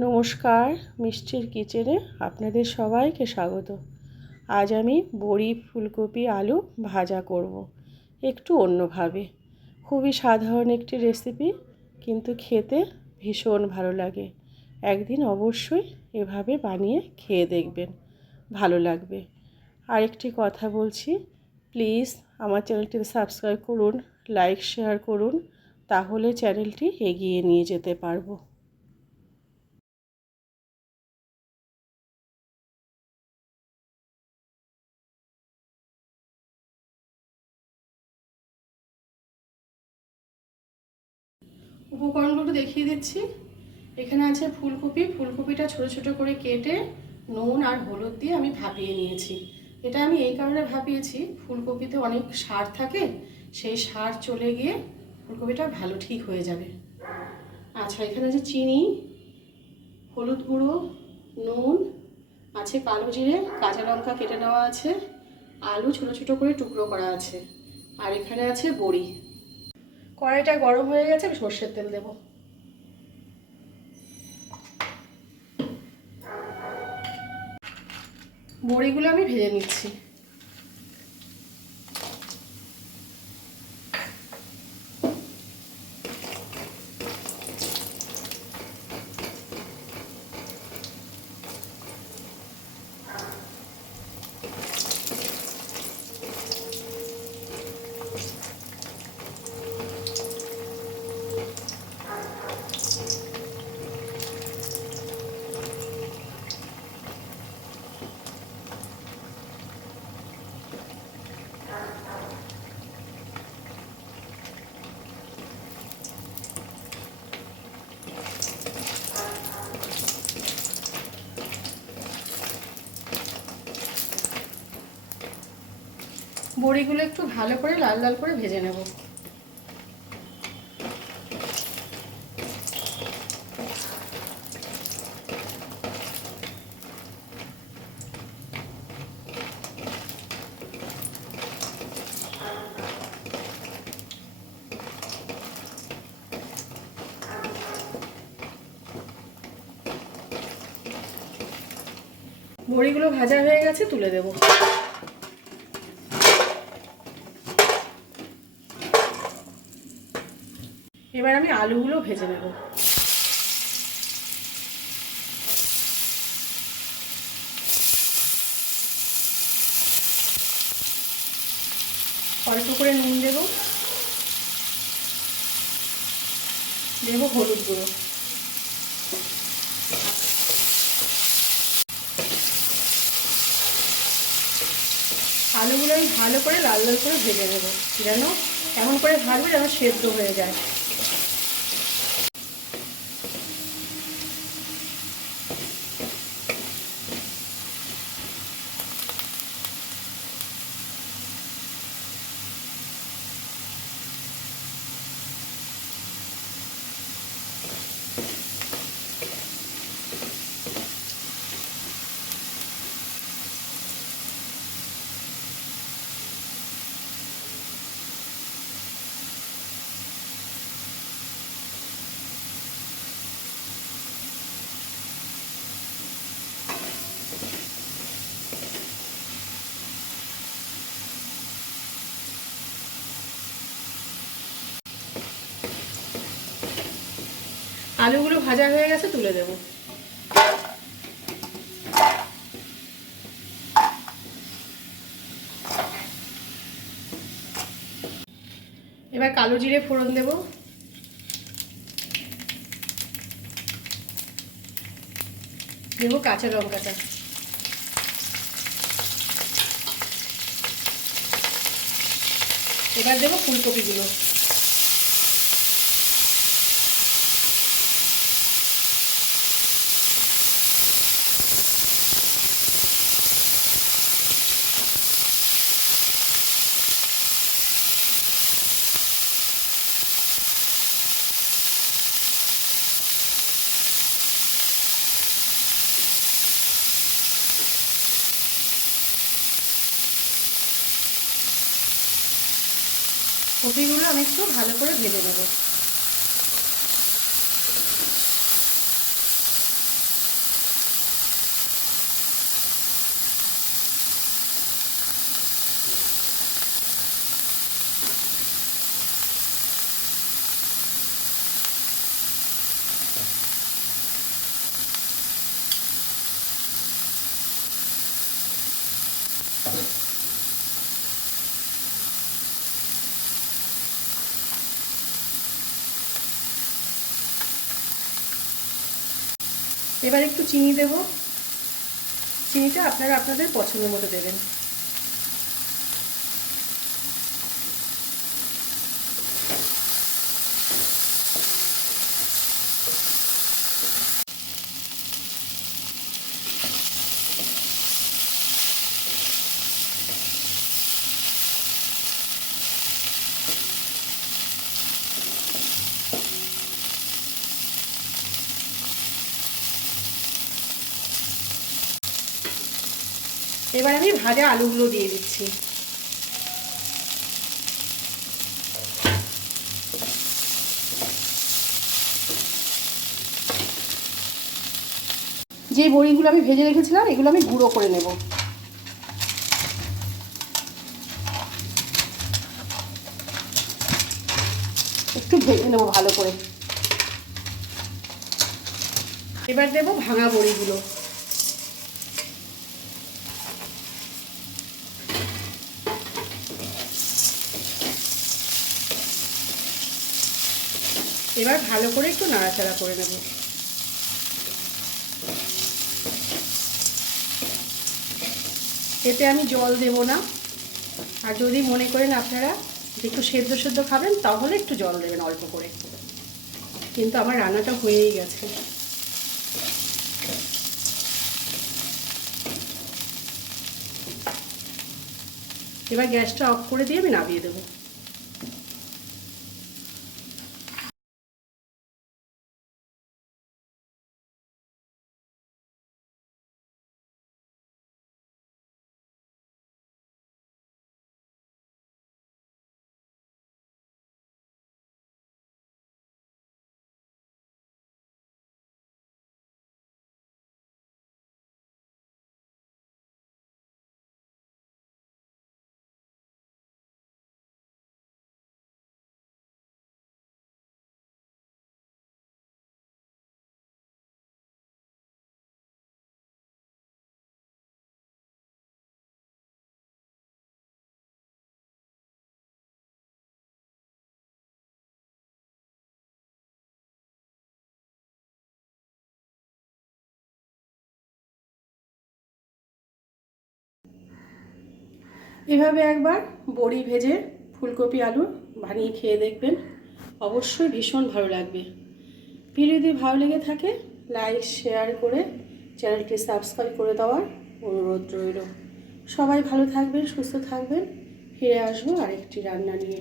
নমস্কার, মিষ্টির কিচেনে আপনাদের সবাইকে স্বাগত। আজ আমি বড়ি, ফুলকপি, আলু ভাজা করব। একটু অন্যভাবে। খুবই সাধারণ একটি রেসিপি কিন্তু খেতে ভীষণ ভালো লাগে। একদিন অবশ্যই এভাবে বানিয়ে খেয়ে দেখবেন, ভালো লাগবে। আরেকটি কথা বলছি প্লিজ আমার চ্যানেলটি সাবস্ক্রাইব করুন লাইক শেয়ার করুন, তাহলে চ্যানেলটি এগিয়ে নিয়ে যেতে পারব। উপকরণগুলো দেখিয়ে দিচ্ছি। এখানে আছে ফুলকপি। ফুলকপিটা ছোট ছোট করে কেটে নুন আর হলুদ দিয়ে আমি ভাপিয়ে নিয়েছি। এটা আমি এই কারণে ভাপিয়েছি, ফুলকপিতে অনেক সার থাকে, সেই সার চলে গিয়ে ফুলকপিটা ভালো ঠিক হয়ে যাবে। আচ্ছা এখানে আছে চিনি, হলুদ গুঁড়ো, নুন, আছে কালো জিরে, কাঁচা লঙ্কা কেটে নেওয়া আছে, আলু ছোট ছোট করে টুকরো করা আছে, আর এখানে আছে বড়ি। কড়াইটা গরম হয়ে গেছে আমি সর্ষের তেল দেব। বড়িগুলো আমি ভেজে নিচ্ছি। বড়িগুলো একটু ভালো করে লাল লাল করে ভেজে নেব। বড়িগুলো ভাজা হয়ে গেছে তুলে দেবো। এবার আমি আলুগুলো ভেজে নেব। অল্প করে নুন দেব। দেব হলুদ গুঁড়ো। আলুগুলো আমি ভালো করে লাল লাল করে ভেজে নেব। যেন এমন করে ভাজবো যেন সেদ্ধ হয়ে যায়। আলুগুলো ভাজা হয়ে গেছে, তুলে দেব। এবার কালো জিরে ফোড়ন দেব। দেবো কাঁচা লঙ্কাটা। এবার দেবো ফুলকপিগুলো। কপিগুলো আমি একটু ভালো করে ভেজে নেব Thank you. এবার একটু চিনি দেব। চিনিটা আপনারা আপনাদের পছন্দ মতো দেবেন। এবার আমি ভাজা আলুগুলো দিয়ে দিচ্ছি। যে বড়িগুলো আমি ভেজে রেখেছিলাম, এগুলো আমি গুঁড়ো করে নেব। একটু ভেজে নেব ভালো করে। এবার দেবো ভাঙা বড়িগুলো। এবার ভালো করে একটু নাড়াচাড়া করে নেব। এতে আমি জল দেব না। আর যদি মনে করেন আপনারা একটু সেদ্ধ সেদ্ধ খাবেন, তাহলে একটু জল দেবেন অল্প করে। কিন্তু আমার রান্নাটা হয়েই গেছে। এবার গ্যাসটা অফ করে দিয়ে আমি নামিয়ে দেবো। এভাবে একবার বড়ি ভেজে ফুলকপি আলু বানিয়ে খেয়ে দেখবেন। অবশ্যই ভীষণ ভালো লাগবে। ভিডিও যদি ভালো লেগে থাকে, লাইক, শেয়ার করে চ্যানেলটি সাবস্ক্রাইব করে দেওয়ার অনুরোধ রইল। সবাই ভালো থাকবেন, সুস্থ থাকবেন। ফিরে আসব আরেকটি রান্না নিয়ে।